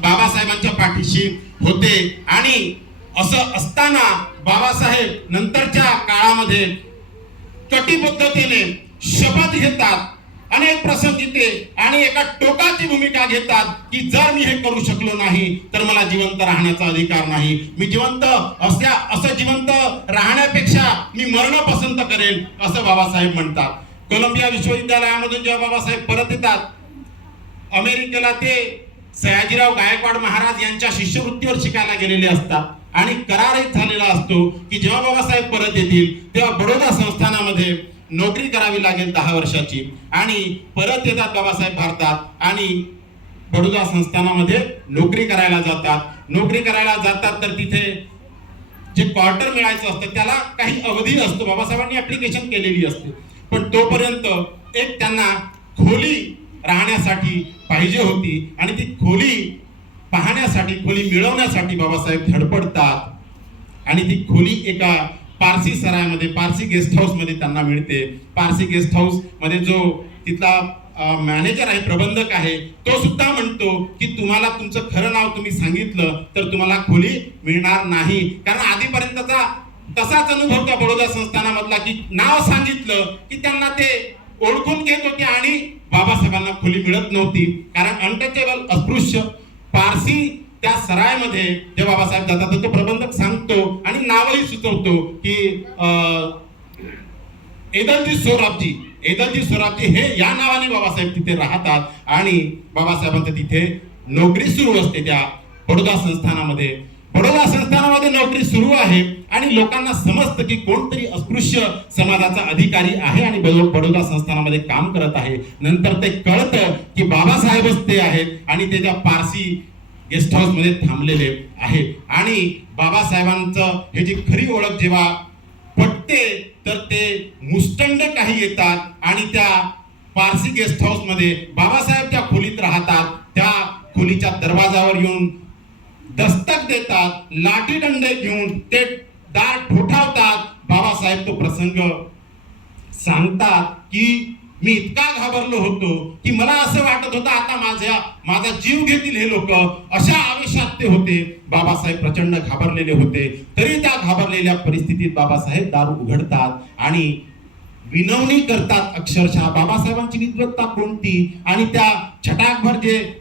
बाबासाहेबांच्या पाठीशी होते. आणि असं असताना बाबासाहेब नंतरच्या काळामध्ये कटिबद्धतेने शपथ घेतात अनेक प्रसंगी ते, आणि एका टोकाची भूमिका घेतात की जर मी हे करू शकलो नाही तर मला जिवंत राहण्याचा अधिकार नाही. मी जिवंत असं जिवंत राहण्यापेक्षा मी मरण पसंत करेन असं बाबासाहेब म्हणतात. कोलंबिया विश्वविद्यालयामधून जेव्हा बाबासाहेब परत येतात अमेरिकेला, ते सयाजीराव गायकवाड महाराज यांच्या शिष्यवृत्तीवर शिकायला गेलेले असतात आणि करारच झालेला असतो की जेव्हा बाबासाहेब परत येतील तेव्हा बडोदा संस्थानामध्ये नोकरी करावी लागेल 10 वर्षाची. आणि परत येतात बाबासाहेब भारतात आणि बडोदा संस्थानामध्ये नोकरी करायला जातात. नोकरी करायला जातात तर तिथे जे क्वार्टर मिळायचं असतं त्याला काही अवधी असतो. बाबासाहेबांनी ऍप्लिकेशन केलेली असते, पण तोपर्यंत एक त्यांना खोली राहण्यासाठी पाहिजे होती आणि ती खोली पाहण्यासाठी, खोली मिळवण्यासाठी बाबासाहेब धडपडतात. आणि ती खोली एका पारसी सरायमध्ये, पारसी गेस्ट हाऊस मध्ये त्यांना मिळते. पारसी गेस्ट हाऊस मध्ये जो तिथला मॅनेजर आहे, प्रबंधक आहे, तो सुद्धा म्हणतो की तुम्हाला तुमचं खरं नाव तुम्ही सांगितलं तर तुम्हाला खोली मिळणार नाही. कारण आधीपर्यंतचा तसाच अनुभव त्या बडोदा संस्थानामधला की नाव सांगितलं की त्यांना ते ओळखून घेत होते आणि बाबासाहेबांना खोली मिळत नव्हती. कारण अनटचेबल, अस्पृश्य पारसी त्या सरायमध्ये जे बाबासाहेब जातात तो प्रबंधक सांगतो आणि नावही सुचवतो की एदलजी सोराबजी हे या नावाने बाबासाहेब तिथे राहतात. आणि बाबासाहेबांचं तिथे नोकरी सुरू असते त्या बडोदा संस्थानामध्ये. बडोदा संस्थानामध्ये नोकरी सुरू आहे आणि लोकांना समजतं की कोणतरी अस्पृश्य समाजाचा अधिकारी आहे आणि बडोदा संस्थानामध्ये काम करत आहे. नंतर ते कळतं की बाबासाहेबच ते आहेत आणि ते त्या पारसी गेस्ट हाऊस मध्ये थांबलेले आहे. आणि बाबासाहेबांचं हे जी खरी ओळख जेव्हा पटते तर ते मुस्टंड काही येतात आणि त्या पारसी गेस्ट हाऊस मध्ये बाबासाहेब त्या खोलीत राहतात. त्या खोलीच्या दरवाजावर येऊन दस्तक देतात, लाठी डंडे घेऊन ते दार ठोठावतात. बाबासाहेब तो प्रसंग सांगतात की मी इतका घाबरलो होतो की मला असं वाटत होतं आता माझा जीव घेतील हे लोक. अशा आवेशात ते होते. बाबासाहेब प्रचंड घाबरलेले होते. तरी त्या घाबरलेल्या परिस्थितीत बाबासाहेब दार उघडतात आणि विनवणी करतात. अक्षरशः बाबासाहेबांची विद्वत्ता कोणती आणि त्या छटाकभर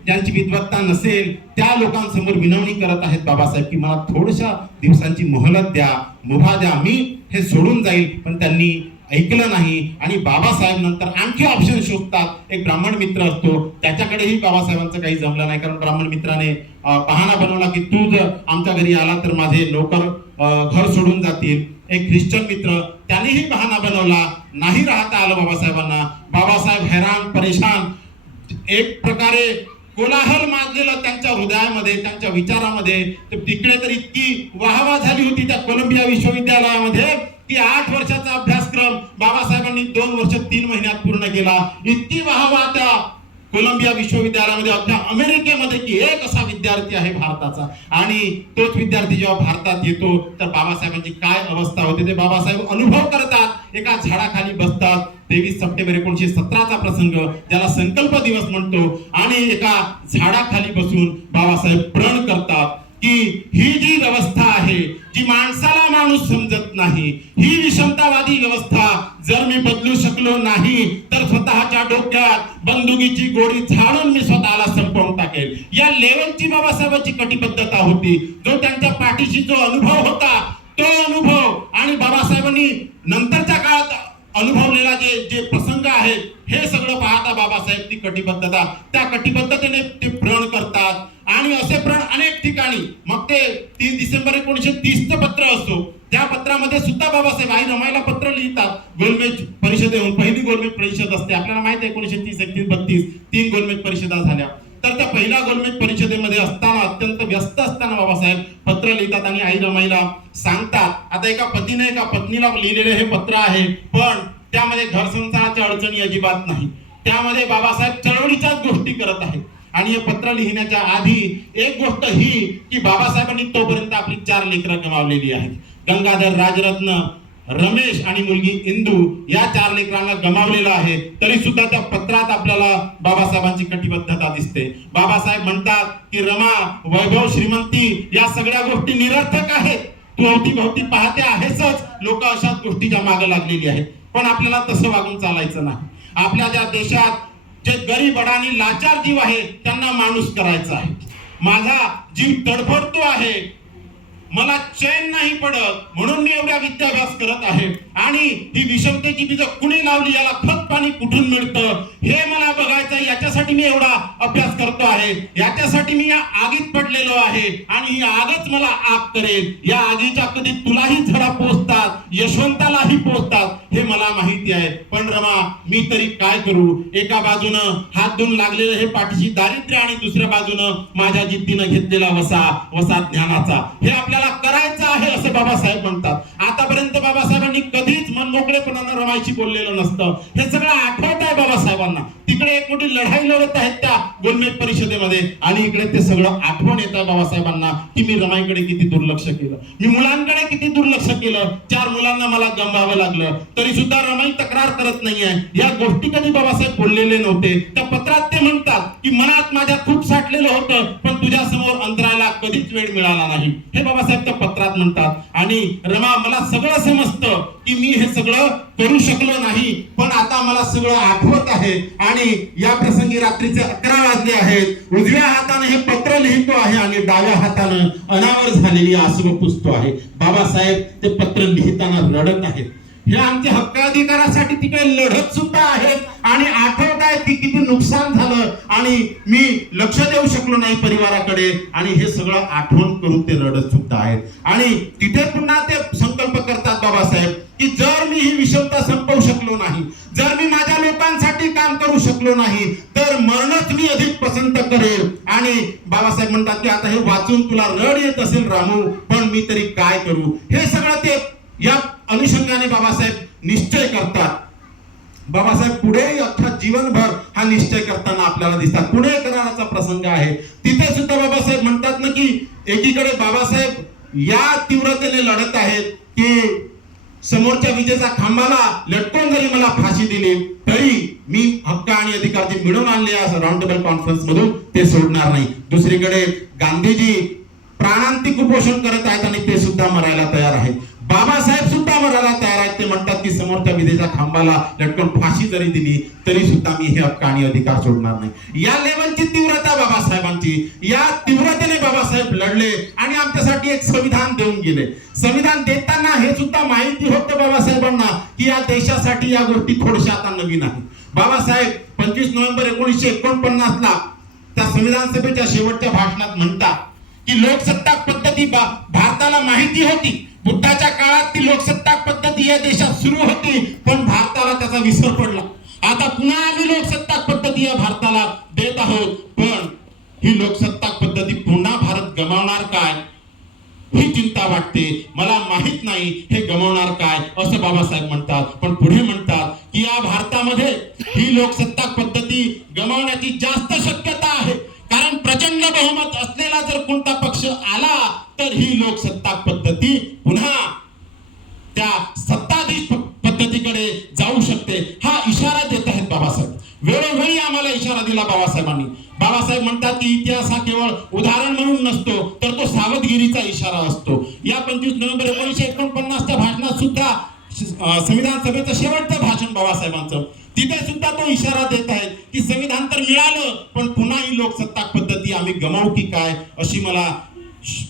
ज्यांची विद्वत्ता नसेल त्या लोकांसमोर विनवणी करत आहेत बाबासाहेब की मला थोड्याशा दिवसांची मोहलत द्या, मुभा द्या, मी हे सोडून जाईल. पण त्यांनी ऐकलं नाही आणि बाबासाहेब नंतर आणखी ऑप्शन शोधतात. एक ब्राह्मण मित्र असतो, त्याच्याकडेही बाबासाहेबांचं काही जमलं नाही. कारण ब्राह्मण मित्राने बहाणा बनवला की तू जर आमच्या घरी आला तर माझे नोकर घर सोडून जातील. एक ख्रिश्चन मित्र, त्यानेही बहाणा बनवला, नाही राहता आलं बाबासाहेबांना. बाबासाहेब हैराण परेशान, एक प्रकारे कोलाहल माजलेलं त्यांच्या हृदयामध्ये, त्यांच्या विचारामध्ये. तिकडे तर इतकी वाहवा झाली होती त्या कोलंबिया विश्वविद्यालयामध्ये की 8 वर्षाचा अभ्यासक्रम बाबासाहेबांनी 2 वर्ष 3 महिन्यात पूर्ण केला. इतकी वाहवा त्या कोलंबिया विश्वविद्यालयामध्ये, अख्ख्या अमेरिकेमध्ये की एक असा विद्यार्थी आहे भारताचा. आणि तोच विद्यार्थी जेव्हा भारतात येतो तर बाबासाहेबांची काय अवस्था होते ते बाबासाहेब अनुभव करतात. एका झाडाखाली बसतात. 23 सप्टेंबर 1917चा प्रसंग, ज्याला संकल्प दिवस म्हणतो. आणि एका झाडाखाली बसून बाबासाहेब प्रण करतात की ही जी व्यवस्था आहे, जी माणसाला माणूस समजत नाही, ही विषमतावादी व्यवस्था जर मी बदलू शकलो नाही तर स्वतःच्या डोक्यात बंदुकीची गोळी झाडून मी स्वतःला संपवून टाकेल. या लेवलची बाबासाहेबांची कटिबद्धता होती. जो त्यांच्या पाठीशी जो अनुभव होता तो अनुभव आणि बाबासाहेबांनी नंतरच्या काळात अनुभवलेला जे प्रसंग आहेत हे सगळं पाहता बाबासाहेब ती कटिबद्धता, त्या कटिबद्धतेने ते प्रण करतात. आणि असे प्रण अनेक ठिकाणी, मग ते 30 डिसेंबर 1930चं पत्र असो, त्या पत्रामध्ये सुद्धा बाबासाहेब आई रमाईला पत्र लिहितात. गोलमेज परिषदेहून, पहिली गोलमेज परिषद असते आपल्याला माहिती आहे, 1930, 31, 32 3 गोलमेज परिषदा झाल्या. तर त्या पहिल्या गोलमेज परिषदेमध्ये असताना, अत्यंत व्यस्त असताना बाबासाहेब पत्र लिहितात आणि आई रमाईला सांगतात. आता एका पतीने एका पत्नीला लिहिलेले हे पत्र आहे, पण त्यामध्ये घर संसाराच्या अडचणी अजिबात नाही. त्यामध्ये बाबासाहेब चळवळीच्याच गोष्टी करत आहेत. आणि हे पत्र लिहिण्याच्या आधी एक गोष्ट ही की बाबासाहेबांनी तोपर्यंत आपली 4 लेकरं गमावलेली आहेत. गंगाधर, राजरत्न, रमेश आणि मुलगी इंदू या 4 लेकरांना गमावलेलं आहे, तरी सुद्धा त्या पत्रात आपल्याला बाबासाहेबांची कटिबद्धता दिसते. बाबासाहेब म्हणतात की रमा, वैभव, श्रीमंती या सगळ्या गोष्टी निरर्थक आहेत. तू अवतीभवती पाहते आहेसच, लोक अशाच गोष्टीच्या मागे लागलेली आहेत. पण आपल्याला तसं वागून चालायचं नाही. आपल्या ज्या देशात जे गरीब अडाणी लाचार जीव आहे त्यांना माणूस करायचा आहे. माझा जीव तडफडतो आहे, मला चैन नाही पडत, म्हणून मी एवढा विद्याभ्यास करत आहे. आणि ही विषमतेची बीज कुणी लावली, याला खत पाणी कुठून मिळतं हे मला बघायचं, याच्यासाठी मी एवढा अभ्यास करतो आहे. याच्यासाठी मी या आगीत पडलेलो आहे आणि ही आगच मला आग करेल. या आगीच्या कधी तुलाही झडा पोचतात, यशवंतालाही पोचतात, हे मला माहिती आहे. पण रमा, मी तरी काय करू? एका बाजूनं हात धुवून लागलेलं हे पाठीशी दारिद्र्य आणि दुसऱ्या बाजूनं माझ्या जिद्दीनं घेतलेला वसा ज्ञानाचा, हे आपल्याला करायचं आहे असं बाबासाहेब म्हणतात. आतापर्यंत बाबासाहेबांनी कधीच मनमोकळेपणानं रमायची बोललेलं नसतं. हे सगळं आठवत आहे बाबासाहेबांना. तिकडे एक मोठी लढाई लढत आहेत त्या गोलमेज परिषदेमध्ये, आणि इकडे ते सगळं आठवण येत आहे बाबासाहेबांना की मी रमाईकडे किती दुर्लक्ष केलं, मी मुलांकडे किती दुर्लक्ष केलं. 4 मुलांना मला गमवावं लागलं, तरी सुद्धा रमाई तक्रार करत नाहीये. या गोष्टी कधी बाबासाहेब बोललेले नव्हते. त्या पत्रात ते म्हणतात की मनात माझ्या खूप साठलेलं होतं, पण तुझ्या समोर अंतरायला कधीच वेळ मिळाला नाही, हे बाबासाहेब त्या पत्रात म्हणतात. आणि रमा, मला सगळं समजतं की मी हे सगळं करू शकलो नाही, पण आता मला सगळं आठवत आहे. आणि या प्रसंगी रात्रीचे 11 वाजले आहेत. उजव्या हाताने हे पत्र लिहितो आहे आणि डाव्या हाताने अनावर झालेली आसू पुसतो आहे. बाबासाहेब ते पत्र लिहिताना रडत आहेत. हे आमच्या हक्क अधिकारासाठी तिकडे लढत सुद्धा आहेत आणि आठवत आहेत की किती नुकसान झालं आणि मी लक्ष देऊ शकलो नाही परिवाराकडे, आणि हे सगळं आठवण करून ते रडत सुद्धा आहेत. आणि तिथे पुन्हा ते संकल्प करतात बाबासाहेब की जर मी ही विषमता संपवू शकलो नाही, जर मी माझ्या लोकांसाठी काम करू शकलो नाही, तर मरणच मी अधिक पसंत करेल. आणि बाबासाहेब म्हणतात की आता हे वाचून तुला रड येत असेल रामू, पण मी तरी काय करू. हे सगळं ते या अनुषंगाने बाबासाहेब निश्चय करतात. बाबासाहेब पुढे अख्खा जीवनभर हा निश्चय करताना आपल्याला दिसतात. पुणे कराराचा प्रसंग आहे, तिथे सुद्धा बाबासाहेब म्हणतात ना की एकीकडे बाबासाहेब या तीव्रतेने लढत आहेत की समोरच्या विजेचा खांबाला लटकून जरी मला फाशी दिली तरी मी हक्क आणि अधिकार जे मिळवून आणले असं राऊंड टेबल कॉन्फरन्स मधून ते सोडणार नाही. दुसरीकडे गांधीजी प्राणांतिक उपोषण करत आहेत आणि ते सुद्धा मरायला तयार आहेत. बाबासाहेब सुद्धा मरायला तयार आहेत. ते म्हणतात की समोरच्या विधेच्या खांबाला लटकून फाशी जरी दिली तरी सुद्धा मी हे हक्क आणि अधिकार सोडणार नाही. या लेवलची तीव्रता बाबासाहेबांची, या तीव्रतेने बाबासाहेब लढले आणि आमच्यासाठी एक संविधान देऊन गेले. संविधान देताना हे सुद्धा माहिती होतं बाबासाहेबांना की या देशासाठी या गोष्टी थोड्याशा आता नवीन आहेत. बाबासाहेब 25 नोव्हेंबर 1949 ला त्या संविधान सभेच्या शेवटच्या भाषणात म्हणतात की लोकसत्ताक पद्धती भारताला माहिती होती. बुद्धाच्या काळात ती लोकसत्ताक पद्धती या देशात सुरू होती, पण भारताला त्याचा विसर पडला. आता पुन्हा आम्ही लोकसत्ताक पद्धती या भारताला देत आहोत, पण ही लोकसत्ताक पद्धती पुन्हा भारत गमावणार काय ही चिंता वाटते. मला माहित नाही हे गमावणार काय असं बाबासाहेब म्हणतात. पण पुढे म्हणतात की या भारतामध्ये ही लोकसत्ताक पद्धती गमावण्याची जास्त शक्यता आहे, कारण प्रचंड बहुमत असलेला जर कोणता पक्ष आला तर ही लोकसत्ताक पद्धती पुन्हा त्या सत्ताधीश पद्धतीकडे जाऊ शकते. हा इशारा देत आहेत बाबासाहेब. वेळोवेळी आम्हाला इशारा दिला बाबासाहेबांनी. बाबासाहेब म्हणतात की इतिहास हा केवळ उदाहरण म्हणून नसतो, तर तो सावधगिरीचा इशारा असतो. या 25 नोव्हेंबर 1949च्या भाषणात सुद्धा संविधान सभेचं शेवटचं भाषण बाबासाहेबांचं, तिथे सुद्धा तो इशारा देत आहेत की संविधान तर मिळालं, पण पुन्हा ही लोकसत्ताक पद्धती आम्ही गमावू की काय अशी मला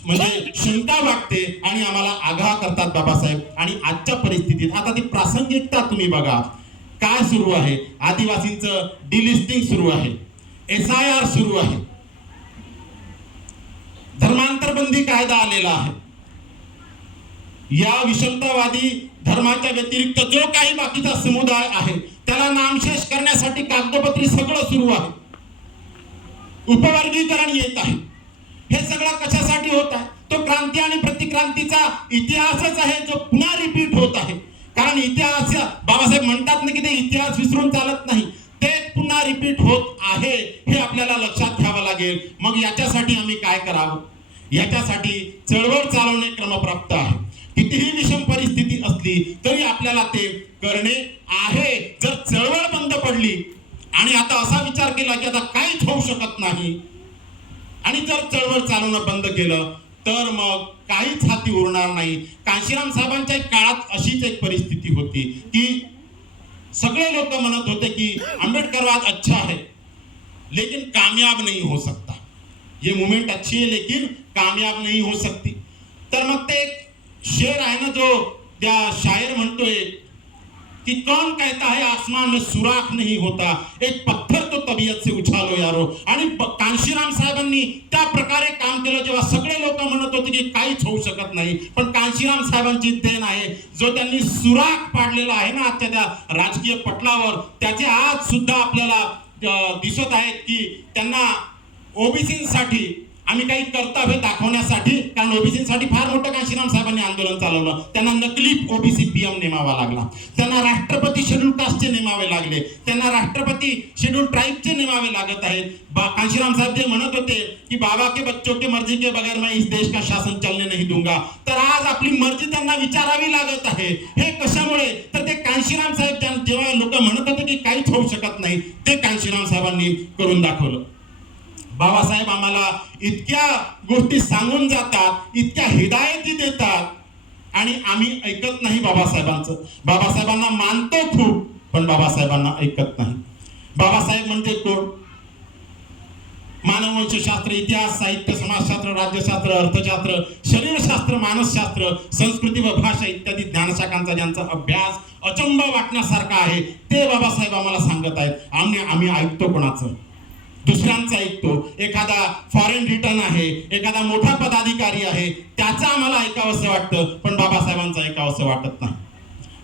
म्हणजे शंका वाटते. आणि आम्हाला आगाह करतात बाबासाहेब. आणि आजच्या परिस्थितीत आता ती प्रासंगिकता तुम्ही बघा काय सुरू आहे. आदिवासींचं डिलिस्टिंग सुरू आहे, SIR सुरू आहे, धर्मांतरबंदी कायदा आलेला आहे. या विषमतावादी धर्माच्या व्यतिरिक्त जो काही बाकीचा समुदाय आहे त्याला नामशेष करण्यासाठी कागदोपत्री सगळं सुरू आहे. उपवर्गीकरण येत आहे. हे सगळं कशासाठी होत आहे? तो क्रांती आणि प्रतिक्रांतीचा इतिहासच आहे जो पुन्हा रिपीट होत आहे. कारण इतिहास बाबासाहेब म्हणतात ना की ते इतिहास विसरून चालत नाही, ते पुन्हा रिपीट होत आहे हे आपल्याला लक्षात घ्यावं लागेल. मग याच्यासाठी आम्ही काय करावं? याच्यासाठी चळवळ चालवणे क्रमप्राप्त आहे. कितीही विषम परिस्थिती असली तरी आपल्याला ते करणे आहे. जर चळवळ बंद पडली आणि आता असा विचार केला की आता काहीच होऊ शकत नाही आणि जर चळवळ चालवणं बंद केलं तर मग काहीच हाती उरणार नाही. कांशीराम साहेबांच्या काळात अशीच एक परिस्थिती होती की सगळे लोक म्हणत होते की आंबेडकरवाद अच्छा है लेकिन कामयाब नहीं हो सकता, ये मूवमेंट अच्छी है लेकिन कामयाब नहीं हो सकती. तर मग ते एक शेर आहे ना जो त्या शायर म्हणतोय कि कौन कहता है आसमान में सुराख नहीं होता, एक पत्थर तो तबीयत से उछालो यारो. आणि कांशीराम साहेबांनी त्या प्रकारे काम केलं जेव्हा सगळे लोक म्हणत होते की काहीच होऊ शकत नाही. पण कांशीराम साहेबांची देण आहे जो त्यांनी सुराख पाडलेला आहे ना आजच्या त्या राजकीय पटलावर, त्याचे आज सुद्धा आपल्याला दिसत आहेत की त्यांना ओबीसीसाठी आम्ही काही कर्तव्य दाखवण्यासाठी, कारण ओबीसीसाठी फार मोठं कांशीराम साहेबांनी आंदोलन चालवलं, त्यांना नकली ओबीसी पीएम नेमावा लागला, त्यांना राष्ट्रपती शेड्यूल कास्टचे नेमावे लागले, त्यांना राष्ट्रपती शेड्यूल ट्राइबचे नेमावे लागत आहेत. कांशीराम साहेब जे म्हणत होते की बाबा के बच्चों के मर्जी के बगैर मैं इस देश का शासन चलने नहीं दूंगा, तर आज आपली मर्जी त्यांना विचारावी लागत आहे. हे कशामुळे? तर ते कांशीराम साहेब जेव्हा लोक म्हणत होते की काहीच होऊ शकत नाही, ते कांशीराम साहेबांनी करून दाखवलं. बाबासाहेब आम्हाला इतक्या गोष्टी सांगून जातात, इतक्या हिदायती देतात आणि आम्ही ऐकत नाही बाबासाहेबांचं. बाबासाहेबांना मानतो खूप पण बाबासाहेबांना ऐकत नाही. बाबासाहेब म्हणजे कोण? मानववंशशास्त्र, इतिहास, साहित्य, समाजशास्त्र, राज्यशास्त्र, अर्थशास्त्र, शरीरशास्त्र, मानसशास्त्र, संस्कृती व भाषा इत्यादी ज्ञानशाखांचा ज्यांचा अभ्यास अचंब वाटण्यासारखा आहे ते बाबासाहेब आम्हाला सांगत आहेत. आम्ही ऐकतो कोणाचं? दुसऱ्यांचं ऐकतो. एखादा फॉरेन रिटर्न आहे, एखादा मोठा पदाधिकारी आहे, त्याचं आम्हाला ऐकावंसं वाटतं पण बाबासाहेबांचं ऐकावंसं वाटत नाही.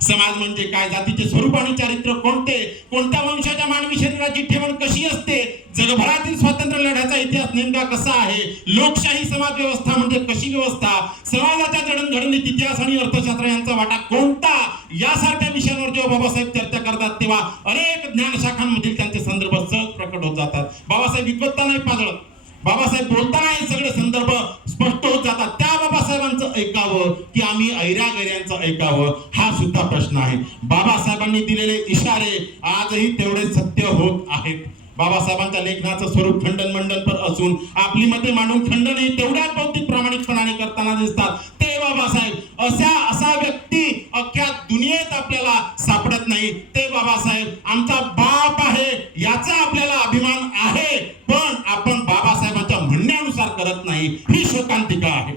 समाज म्हणजे काय, जातीचे स्वरूप आणि चारित्र्य कोणते, कोणत्या वंशाच्या मानवी शरीराची ठेवण कशी असते, जगभरातील स्वातंत्र्य लढ्याचा इतिहास नेमका कसा आहे, लोकशाही समाज व्यवस्था म्हणजे कशी व्यवस्था, समाजाच्या जडणघडणीत इतिहास आणि अर्थशास्त्र यांचा वाटा कोणता, यासारख्या विषयांवर जेव्हा बाबासाहेब चर्चा करतात तेव्हा अनेक ज्ञानशाखांमधील त्यांचे संदर्भ सहज प्रकट होत जातात. बाबासाहेब विद्वत्ता नाही पाजळत, बाबासाहेब बोलताना हे सगळे संदर्भ स्पष्ट होत जातात. त्या बाबासाहेबांचं ऐकावं की आम्ही ऐऱ्या-गैऱ्यांचं ऐकावं, हा सुद्धा प्रश्न आहे. बाबासाहेबांनी दिलेले इशारे आजही तेवढे सत्य होत आहेत. बाबासाहेबांच्या लेखनाचं स्वरूप खंडन मंडनपर असून आपली मते मांडून खंडनही तेवढ्याच बौद्धिक प्रामाणिकपणाने करताना दिसतात. ते बाबासाहेब असा व्यक्ती अख्ख्या दुनियेत आपल्याला सापडत नाही. ते बाबासाहेब आमचा बाप आहे याचा आपल्याला अभिमान आहे, पण आपण बाबासाहेबांच्या म्हणण्यानुसार करत नाही, ही शोकांतिका आहे.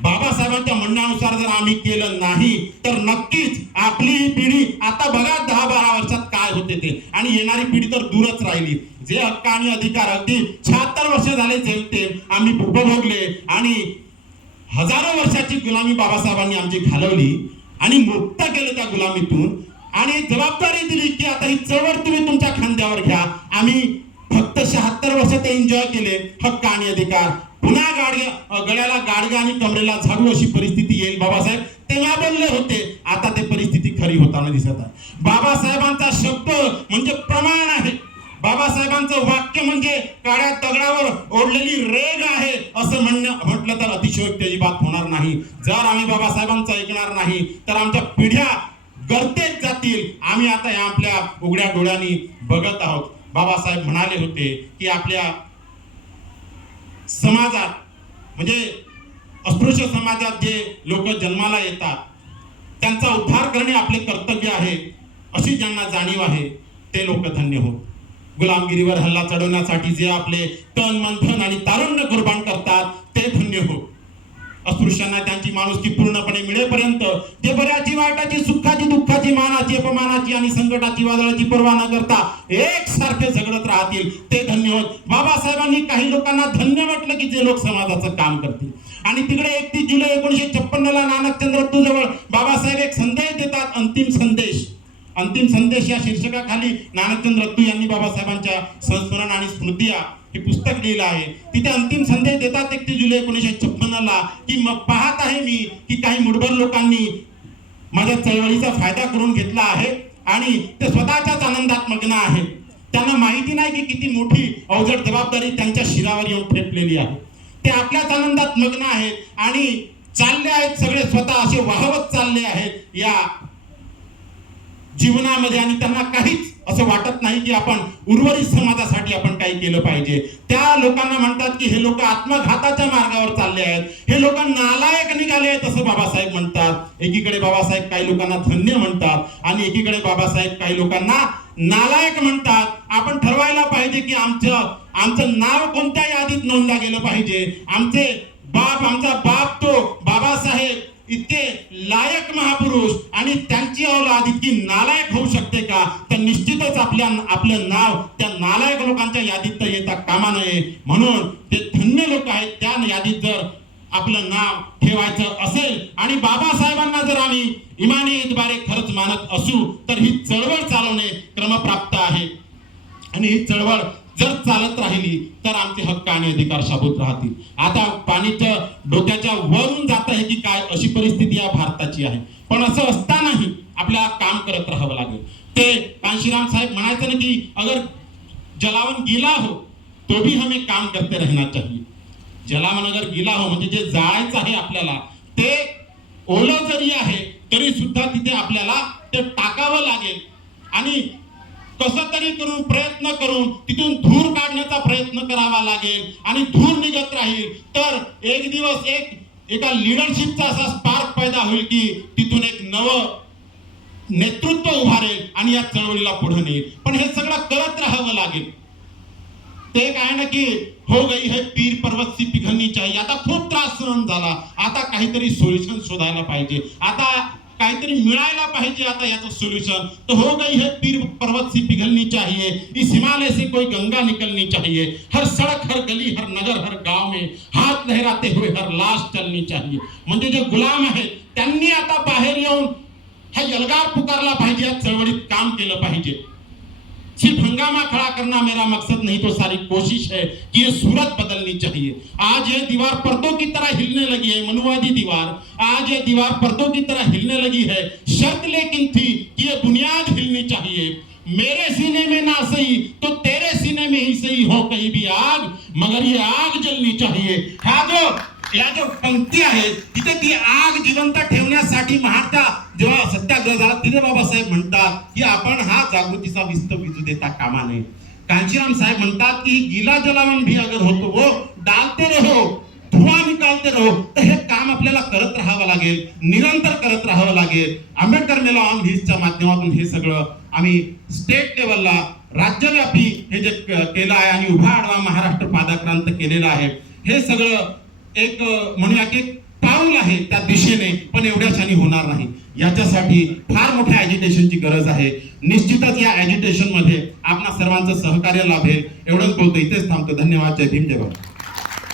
बाबासाहेबांच्या म्हणण्यानुसार जर आम्ही केलं नाही तर नक्कीच आपली ही पिढी, आता बघा 10-12 वर्षात काय होते ते, आणि येणारी पिढी तर दूरच राहिली. जे हक्क आणि अधिकार अगदी 76 वर्ष झाले जेमते आम्ही उपभोगले आणि हजारो वर्षाची गुलामी बाबासाहेबांनी आमची घालवली आणि मुक्त केलं त्या गुलामीतून, आणि जबाबदारी दिली की आता ही चळवळ तुम्ही तुमच्या खांद्यावर घ्या. आम्ही फक्त 76 वर्ष ते एन्जॉय केले, हक्क आणि अधिकार. पुन्हा गळ्याला गाडगा आणि कमरेला झाडू अशी परिस्थिती येईल, बाबासाहेब तेव्हा बोलले होते, आता ते परिस्थिती खरी होताना दिसत आहे. बाबासाहेबांचा शब्द म्हणजे प्रमाण आहे, बाबासाहेबांचं वाक्य म्हणजे काळ्या दगडावर ओढलेली रेग आहे असं म्हटलं तर अतिशयोक्ती अजिबात होणार नाही. जर आम्ही बाबासाहेबांचं ऐकणार नाही तर आमच्या पिढ्या गर्तेत जातील. आम्ही आता या आपल्या उघड्या डोळ्यांनी बघत आहोत. बाबासाहेब म्हणाले होते की आपल्या समाजात म्हणजे अस्पृश्य समाजात जे लोक जन्माला येतात त्यांचा उद्धार करणे आपले कर्तव्य आहे, अशी ज्यांना जाणीव आहे ते लोक धन्य होत. गुलामगिरीवर हल्ला चढवण्यासाठी जे आपले तन मन धन आणि तारुण्य कुर्बान करतात ते धन्य होत. अस्पृश्यांना त्यांची माणुसकी पूर्णपणे मिळेपर्यंत ते बऱ्याची वाईटाची, सुखाची, दुःखाची, मानाची, अपमानाची आणि संकटाची, वादळाची पर्वा न करता एकसारखे झगडत राहतील ते धन्य होत. बाबासाहेबांनी काही लोकांना धन्य म्हटलं की जे लोक समाजाचं काम करतील. आणि तिकडे 31 जुलै 1956 नानक चंद्र जवळ बाबासाहेब एक संदेश देतात, अंतिम संदेश. अंतिम संदेश या शीर्षकाखाली नानकचंद्र रत्तू यांनी बाबासाहेबांच्या संस्मरण आणि स्मृतिया हे पुस्तक लिहिलं आहे. तिथे अंतिम संदेश देतात 31 जुलै 1956 की मग पाहत आहे मी की काही मुठभर लोकांनी माझ्या चळवळीचा फायदा करून घेतला आहे आणि ते स्वतःच्याच आनंदात मग्न आहेत. त्यांना माहिती नाही की किती मोठी अवजड जबाबदारी त्यांच्या शिरावर येऊन ठेपलेली आहे. ते आपल्याच आनंदात मग्न आहेत आणि चालले आहेत, सगळे स्वतः असे वाहवत चालले आहेत या जीवनामध्ये, आणि त्यांना काहीच असं वाटत नाही की आपण उर्वरित समाजासाठी आपण काही केलं पाहिजे. त्या लोकांना म्हणतात की हे लोक आत्मघाताच्या मार्गावर चालले आहेत, हे लोक नालायक निघाले आहेत असं बाबासाहेब म्हणतात. एकीकडे बाबासाहेब काही लोकांना धन्य म्हणतात आणि एकीकडे बाबासाहेब काही लोकांना नालायक म्हणतात. आपण ठरवायला पाहिजे की आमचं नाव कोणत्या यादीत नोंदलं गेलं पाहिजे. आमचा बाप तो बाबासाहेब इतके लायक महापुरुष आणि त्यांची औलाद इतकी नालायक होऊ शकते का? तर निश्चितच आपलं नाव त्या नालायक लोकांच्या यादीत तर येता कामा नये. म्हणून ते धन्य लोक आहेत, त्या यादीत जर आपलं नाव ठेवायचं असेल आणि बाबासाहेबांना जर आम्ही इमानीद्वारे खरंच मानत असू तर ही चळवळ चालवणे क्रमप्राप्त आहे. आणि ही चळवळ जर चालत राहिली तर आमचे हक्क आणि अधिकार शाबूत राहतील. आता पाणीच्या डोक्याच्या वरून जात आहे की काय, अशी परिस्थिती या भारताची आहे. पण असं असतानाही आपल्याला काम करत राहावं लागेल. ते कांशीराम साहेब म्हणायचं ना की अगर जलावन गीला हो तो भी हमें काम करते रहना चाहिए. जलावन अगर गीला हो म्हणजे जे जाळायचं आहे आपल्याला ते ओलं जरी आहे तरी सुद्धा तिथे आपल्याला ते टाकावं लागेल आणि कसं तरी करून प्रयत्न करून तिथून धूर काढण्याचा प्रयत्न करावा लागेल. आणि धूर निघत राहील तर एक दिवस एका लिडरशिपचा असा स्पार्क पैदा होईल की तिथून एक नवं नेतृत्व उभारेल आणि या चळवळीला पुढे नेईल. पण हे सगळं करत राहावं लागेल. ते काय ना की हो गई है पीर पर्वत सी पिघलनी चाहिए. आता खूप त्रास सहन झाला, आता काहीतरी सोल्युशन शोधायला पाहिजे, आता काहीतरी मिळायला पाहिजे. आता याचं सोल्युशन तो हो गई है पीर पर्वत सी पिघलनी चाहिए, इस हिमालय से कोई गंगा निकलनी चाहिए, हर सड़क हर गली हर नगर हर गांव में हाथ लहराते हुए हर लाश चलनी चाहिए. म्हणजे जे गुलाम आहेत त्यांनी आता बाहेर येऊन हा यलगार पुकारला पाहिजे, या चळवळीत काम केलं पाहिजे. सिर्फ हंगामा खड़ा करना मेरा मकसद नहीं, तो सारी कोशिश है कि ये सूरत बदलनी चाहिए. आज ये दीवार पर्दों की तरह हिलने लगी है, मनुवादी दीवार, आज ये दीवार पर्दों की तरह हिलने लगी है. शर्त लेकिन थी कि ये बुनियाद हिलनी चाहिए. मेरे सीने में ना सही तो तेरे सीने में ही सही हो कहीं भी आग, मगर ये आग जलनी चाहिए. या जो पंक्ती आहेत तिथे ती आग जिवंत ठेवण्यासाठी महात्मा जेव्हा सत्याग्रह झाला तिथे बाबासाहेब म्हणतात की आपण हा जागृतीचा विस्त विजू देता कामा नये. कांशीराम साहेब म्हणतात की गीला जलावन भी अगर होतो वो डालते रहो, धुआं निकालते रहो. तर हे काम आपल्याला करत राहावं लागेल, निरंतर करत राहावं लागेल. आंबेडकर मेला ऑन व्हीलच्या माध्यमातून हे सगळं आम्ही स्टेट लेवलला राज्यव्यापी हे जे केलं आहे आणि उभा आडवा महाराष्ट्र पादाक्रांत केलेला आहे. हे सगळं एक म्हणूया की पाऊल आहे त्या दिशेने, पण एवढ्याशाने होणार नाही. याच्यासाठी फार मोठ्या ॲजिटेशनची गरज आहे. निश्चितच या ॲजिटेशन मध्ये आपणा सर्वांचं सहकार्य लाभेल. एवढंच बोलतो, इथेच थांबतो. धन्यवाद. जय भीम, जय भारत.